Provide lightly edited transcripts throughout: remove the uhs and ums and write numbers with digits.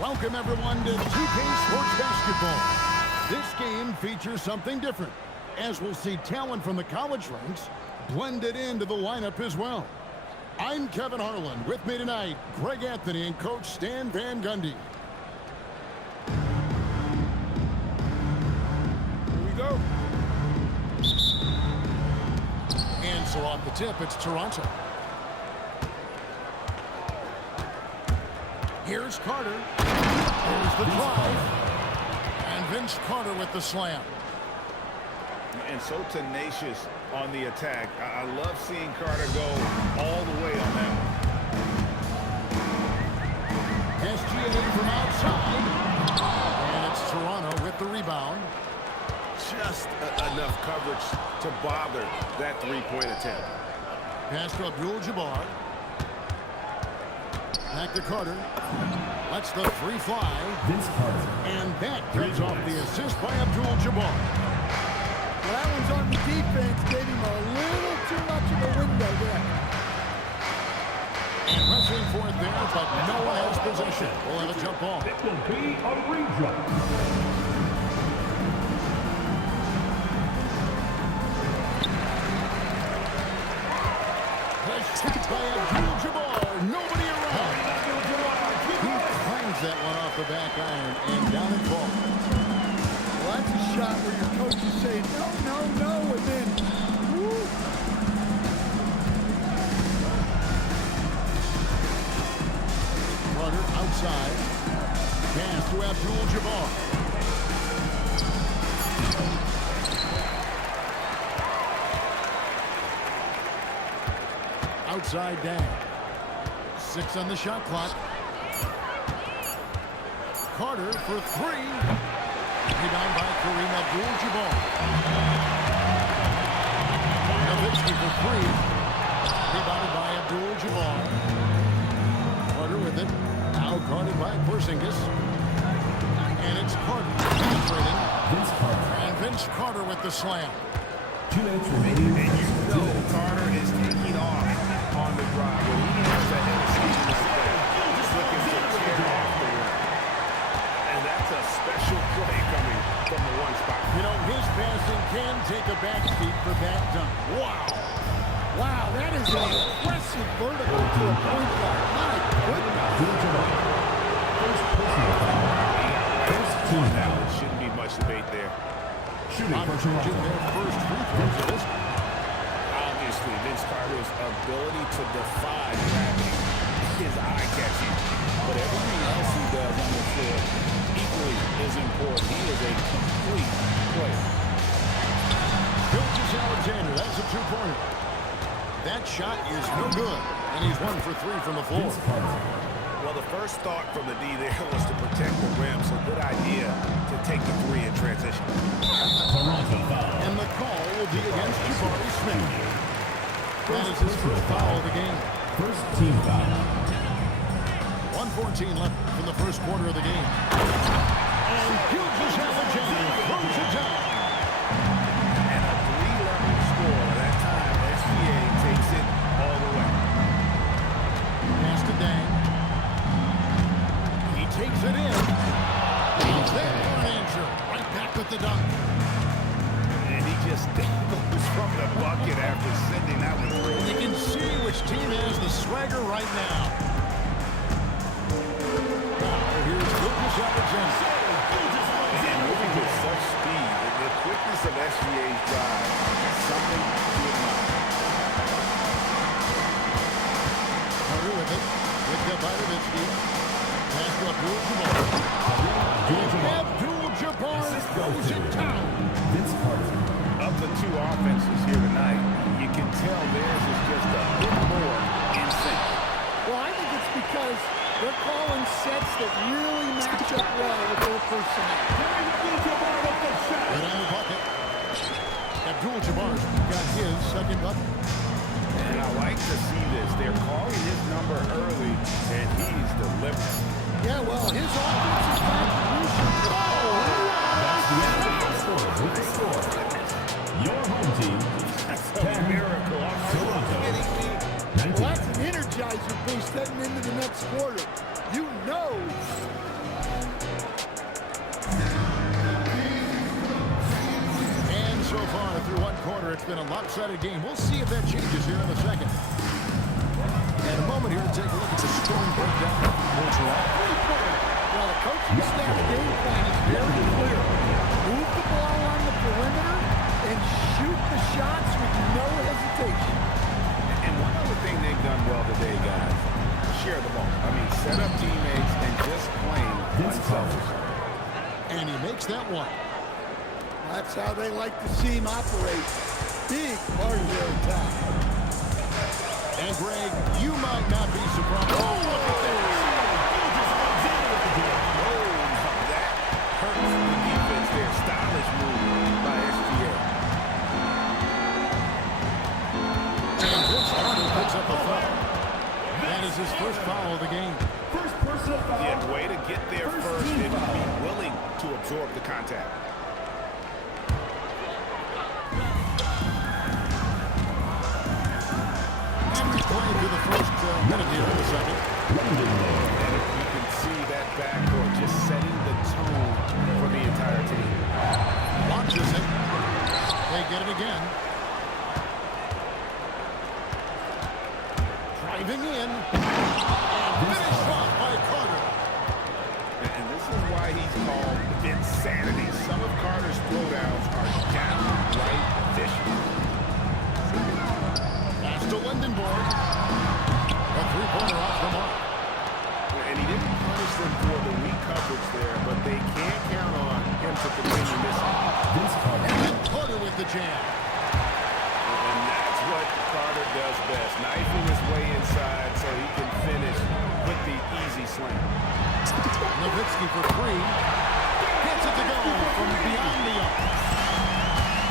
Welcome everyone to 2K Sports Basketball. This game features something different, as we'll see talent from the college ranks blended into the lineup as well. I'm Kevin Harlan. With me tonight, Greg Anthony and Coach Stan Van Gundy. Here we go. And so off the tip, it's Toronto. Here's Carter. Here's the drive. And Vince Carter with the slam. And so tenacious on the attack. I love seeing Carter go all the way on that one. SGA from outside. And it's Toronto with the rebound. Just enough coverage to bother that three-point attempt. Pass to Abdul-Jabbar. Back to Carter. Lets the three fly. Vince Carter. And that cuts off the assist by Abdul-Jabbar. Well, that one's on the defense. Gave him a little too much of a window there. And wrestling for it there, but no one has possession. We'll have a jump ball. It will be a rejump. By Abdul-Jabbar, nobody around. He clangs that one off the back iron and down it falls. Well, that's a shot where your coach is saying, no, no, no, and then, woo. Carter outside. Pass to Abdul-Jabbar. Outside down. 6 on the shot clock. Carter for 3. Rebound by Kareem Abdul-Jabbar. Nowitzki for 3. Rebounded by Abdul-Jabbar. Carter with it. Now guarded by Porzingis. And it's Carter penetrating. Vince Carter. And Vince Carter with the slam. 2 minutes remaining. And you know Carter is taking off on the drive. When he has a head of steam like that, just looking to tear off the rim. And that's a special play coming from the one spot. You know, his passing can take a backseat for that dunk. Wow. Wow, that is an impressive vertical for a point guard. My goodness. First personal foul. First team foul. Shouldn't be much debate there. Shooting for Opportunity Toronto. their first free throw. Obviously, Vince Carter's ability to defy gravity is eye-catching. But everything else he does on the floor equally is important. He is a complete player. Alexander, that's a two-pointer. That shot is no good, and he's 1 for 3 from the floor. Well, the first thought from the D there was to protect the rim, so good idea to take the 3 in transition. Toronto foul. And the call will be against Jabari Smith. That is his first foul of the game. First team foul. 1:14 left from the first quarter of the game. And Gilgeous Alexander throws it down. And a 3-level score. That time, SGA takes it all the way. Pass to Dang. He takes it in. He's there for an answer. Right back with the dunk. And he just goes from the bucket after sending that one through. You can see which team has the swagger right now. Now here's Gilgeous Alexander. And moving with such speed, the quickness of SGA's drive is something to admire. Carter with it. Picked up by Nowitzki. Pass to Abdul-Jabbar. Abdul-Jabbar throws it down. Vince Carter. Of the 2 offenses here tonight, you can tell theirs is just a bit more in sync. Well, I think it's because they're calling sets that really match up well with their personnel. Right on the bucket. Abdul-Jabbar's got his second bucket. And I like to see this. They're calling his number early, and he's delivering. Yeah, well, his offensive contribution. That's the end of the score with the score. Your home team. That's a miracle. Toronto. Well, that's an energizer boost heading into the next quarter. You know quarter, it's been a lopsided game. We'll see if that changes here in a second. And a moment here to take a look at the scoring breakdown. Well, the coaching staff game plan is very clear. Move the ball on the perimeter and shoot the shots with no hesitation. And one other thing they've done well today, guys, share the ball. I mean, set up teammates and just playing unselfish. And he makes that one. That's how they like to see him operate. Big part of their attack. And Greg, you might not be surprised. Oh, look at this. That hurts the defense there. Stylish move by SGA. And Vince Carter picks up a foul. That is his first foul of the game. First personal foul. Yeah, way to get there first and be willing to absorb the contact. Playing through the first minute here in the second. And if you can see that backcourt just setting the tone for the entire team. Launches it. They get it again. Driving in. And finish shot by Carter. And this is why he's called Vinsanity. Some of Carter's throwdowns are downright vicious. To Lindenborg. A three-pointer off the mark. And he didn't punish them for the weak coverage there, but they can't count on him to continue missing. And then Carter with the jam. And that's what Carter does best, knifing his way inside so he can finish with the easy slam. Nowitzki for three. Gets it to go from beyond the arc.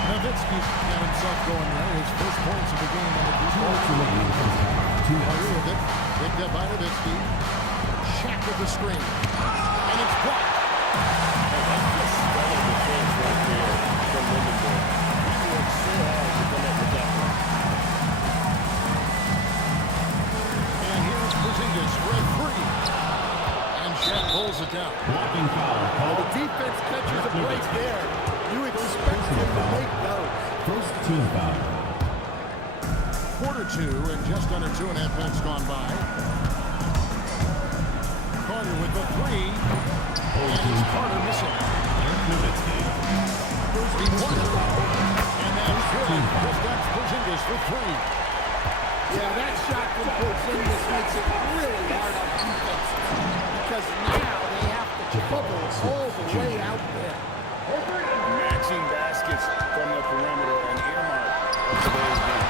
Nowitzki's got himself going there. His first points of the game on the defense. Carter with it. Picked up by Nowitzki. Shaq with the screen. And it's blocked. That's the stellar defense right there from Lindenborg. He worked so hard to come up with that one. And here's Porzingis for a three. And Shaq pulls it down. Blocking foul. The defense catches a break there. You expect them to make those. First team foul. Quarter two and just under 2.5 minutes gone by. Carter with the three. And it's Carter missing. Three-pointer. And that's good. That's Porzingis for three. Yeah, that shot from Porzingis makes it really hard on defense. Because now they have to bubble all the way out there. Matching baskets from the perimeter and earmark of today's game.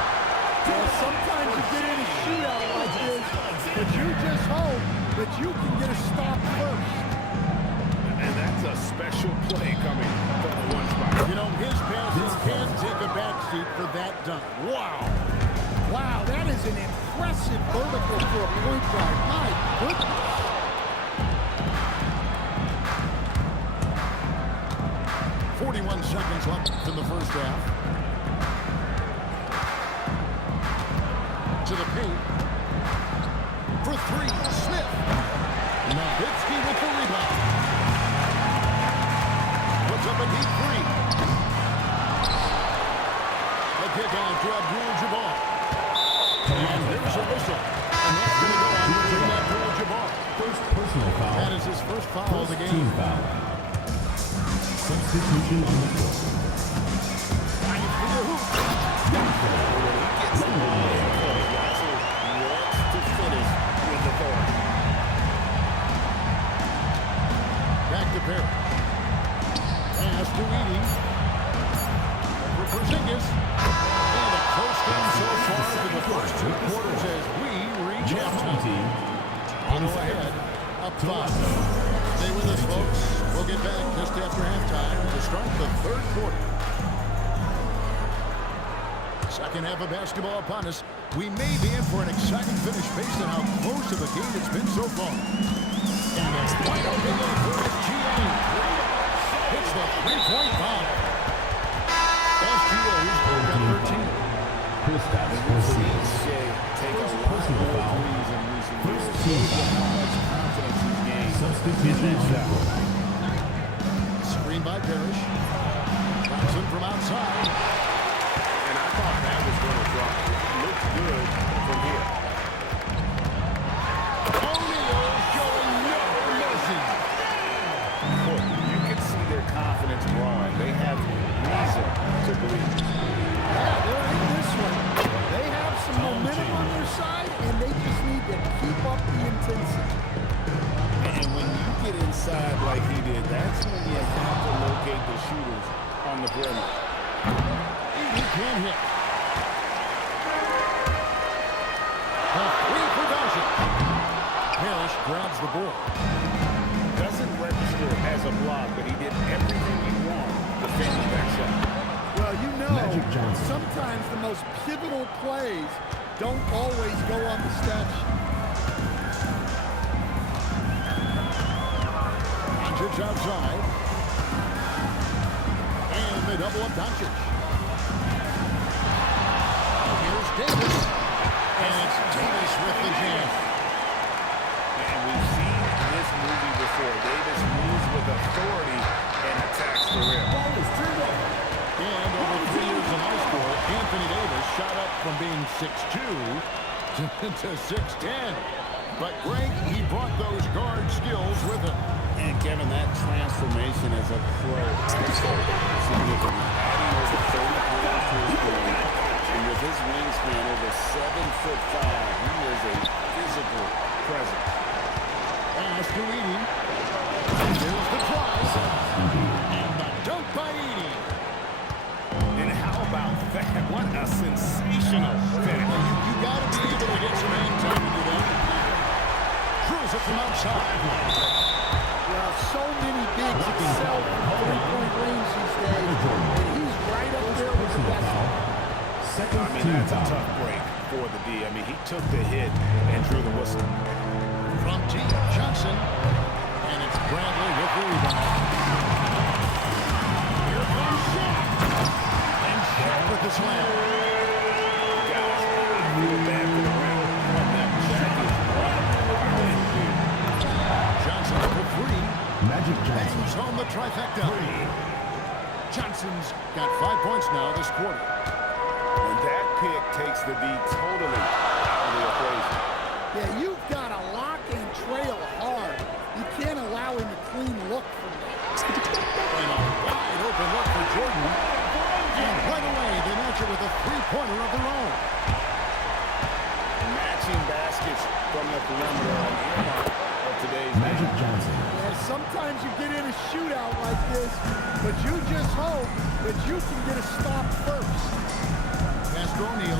Well, sometimes you get in a shootout like this, but you just hope that you can get a stop first. And that's a special play coming from the one spot. You know, his passes can take a backseat for that dunk. Wow. Wow, that is an impressive vertical for a point guard. My goodness. Seconds left in the first half. To the paint. For three, Smith. Nowitzki with the rebound. Puts up a deep three. The kick out to Abdul-Jabbar. And there's a whistle. And that's going to go on to Abdul-Jabbar. First personal foul. That is his first foul of the game. Team foul. Substitution on the court. Back to Perry. Pass to Edey. For Porzingis. And a close game so far for the first two quarters as we reach halftime. Auto ahead, up 5. Stay with us, folks. We'll get back just after halftime to start the third quarter. Second half of basketball upon us. We may be in for an exciting finish based on how close of a game it's been so far. And it's wide open look for SGA. Hits the three-point bomb. SGA's got 13. Kristaps Porzingis. First personal foul. First team foul. Substitution on the court. Screen by Parrish. Johnson from outside. you keep up the intensity. And when you get inside like he did, that's when you have to locate the shooters on the perimeter. He can't hit. A three for Doncic. Parrish grabs the ball. Doesn't register as a block, but he did everything you want defending that shot. Well, you know, Magic Johnson. sometimes the most pivotal plays don't always go on the stat sheet. Doncic outside. And they double up Doncic. Here's Davis. And it's Davis with the jam. And we've seen this movie before. Davis moves with authority and attacks the rim. Ball is turned over. And over 3 years in high school, Anthony Davis shot up from being 6'2" to 6'10". But Greg, he brought those guard skills with him. And Kevin, that transformation as a pro is so significant. Adding over 30 points to his game, and with his wingspan over 7'5", he is a physical presence. Pass to Edey. There's the try. And the dunk by Edey. And how about that? What a sensational finish. You got to be able to get some hang time to do that. Throws it from outside. Well, so many bigs excel from three-point range these days, and he's right up there with the best. Second I mean, team that's a foul. tough break for the D. I mean, he took the hit and drew the whistle. From T. Johnson. And it's Bradley with the rebound. Here comes Shaq. And Shaq with the slam. Guys, I feel bad for the rim. But that Shaq is Johnson for three. Magic Johnson. Bangs home the trifecta. Johnson's got 5 points now this quarter. And that pick takes the D totally out of the equation. Yeah, you've got to lock and trail hard. You can't allow him a clean look from that. And a wide open look for Jordan. And right away, they match it with a three-pointer of their own. Matching baskets from the perimeter on the earmark of today's Magic game. Johnson. Yeah, sometimes you get in a shootout like this, but you just hope that you can get a stop first. Pass to O'Neal.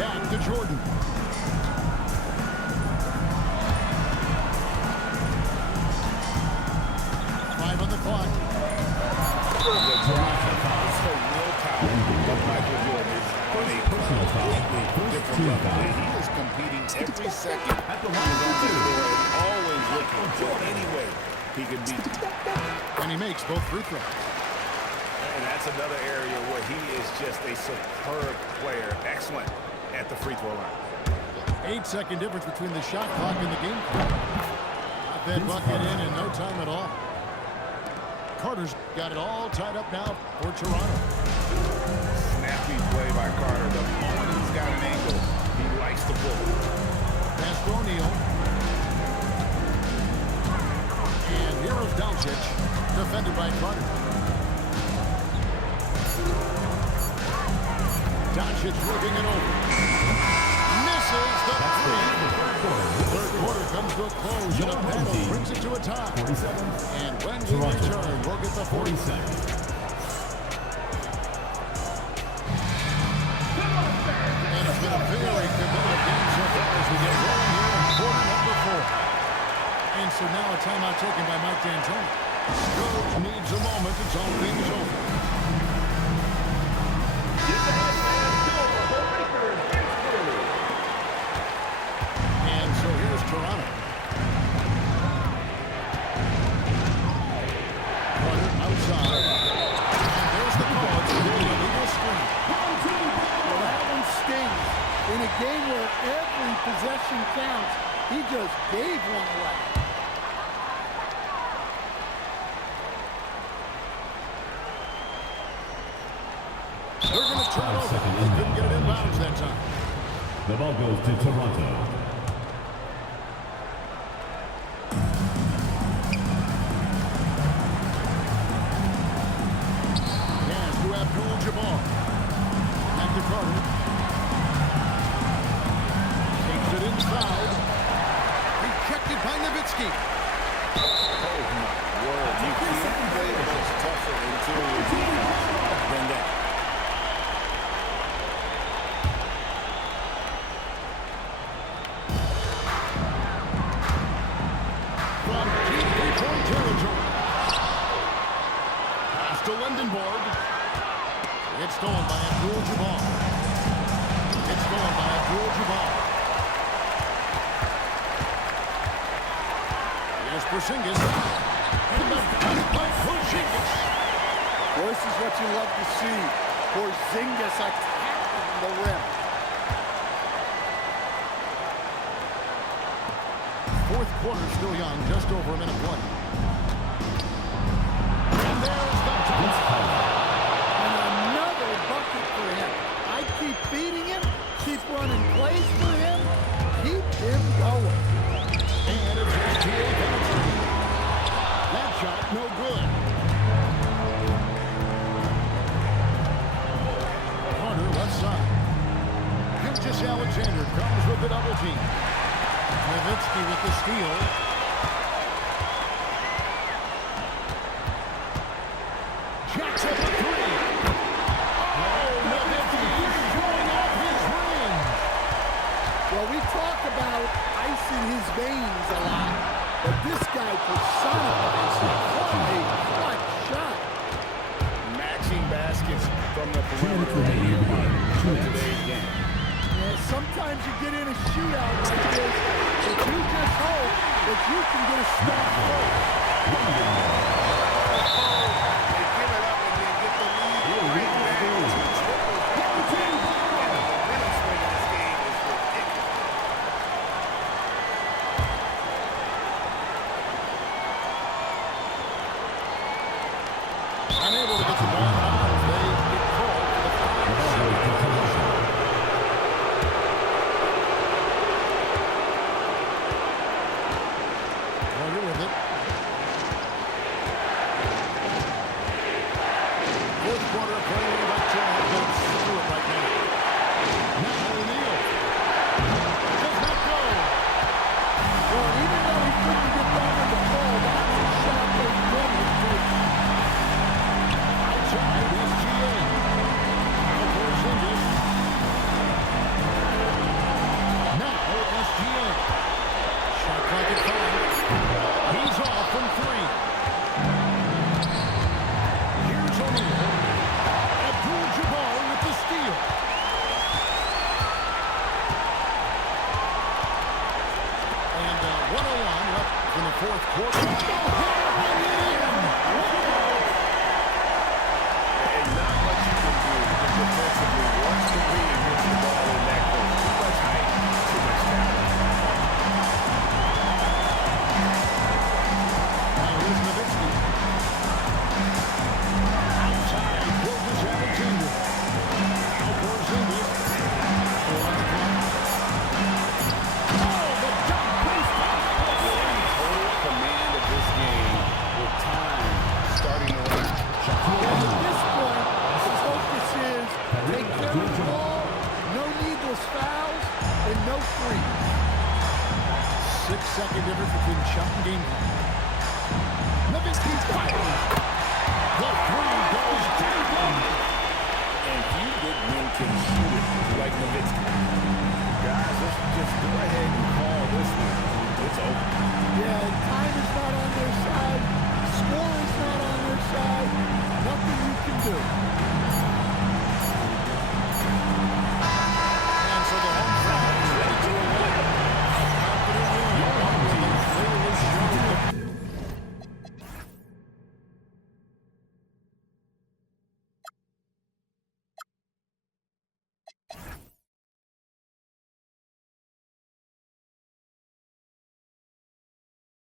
Back to Jordan. Five on the clock. The drive, it's the willpower of Michael Jordan is on a Personal foul. completely First different team level. foul. He is competing every second At the he's line on for the two. floor and always looking for any way he can beat you. And he makes both free throws. And that's another area where he is just a superb player. Excellent at the free throw line. 8-second difference between the shot clock and the game clock. Got that bucket in no time at all. Carter's got it all tied up now for Toronto. Snappy play by Carter. The moment he's got an angle, he likes to pull. Pass to O'Neal. And here is Doncic, defended by Carter. Doncic looking it over. Misses the three. Third quarter comes to a close, and a battle brings it to a tie. 47. And when we return, we'll get the 40 40 seconds. And it's been a very competitive game so far as we get rolling here in quarter number 4. And so now a timeout taken by Mike D'Antoni. Coach needs a moment to talk things over. And so here's Toronto. Carter outside. And there's the call. It's going to be a legal screen. Well, that one stings. In a game where every possession counts, he just gave one away. They're going to turn it over. Second They couldn't inbound get it in bounds violation. that time. The ball goes to Toronto. Pass to Abdul-Jabbar. Back to Carter. Nowitzki. Oh, my word. You can't play much tougher interior defense than that. From deep three-point territory. Pass to Lindenborg. It's stolen by Abdul-Jabbar. It's stolen by Abdul-Jabbar. Here's Porzingis. And the dunk by Porzingis. This is what you love to see. Porzingis attacking the rim. Fourth quarter still young, just over a minute play. And there's the dunk. And another bucket for him. I keep feeding him, keep running plays for him, keep him going. And it's SGA penetrating. That shot no good. Carter left side. Gilgeous-Alexander comes with the double team. Nowitzki with the steal. Jackson the three. Oh, Nowitzki showing off his ring. Well, we talk about ice in his veins a lot, but this guy personifies it. What a clutch shot. Matching baskets from the perimeter of today's game. Yeah, sometimes you get in a shootout like this, but you just hope that you can get a stop first. They give it up and then get the lead right back to triple digits. The minute swing in this game is ridiculous. Unable to get the ball out. They get called for the foul. Carter with it. Fourth quarter play about 2 minutes to do it right now. Now O'Neal. Does not go. Well, even though he couldn't get down to the ball, that's a shot they wanted to. Outside SGA. Now Porzingis. Now SGA. Shot clock at 5. He's off from 3. Here's O'Neal. Abdul-Jabbar with the steal. And 101 left in the fourth quarter. Hung it in. And not much you can do defensively once the lead gets the ball in that court. Too much height, too much talent. Now here's Nowitzki. Outside, Gilgeous-Alexander. Now Porzingis. 4 on the clock. Oh, the dunk baseball. Total command of this game with time starting to run. And at this point, the focus is take care of the ball, no needless fouls, and no threes. 6-second difference between shot and game time. Nowitzki fires. The three goes deep. And few good men can shoot it like Nowitzki. Guys, let's just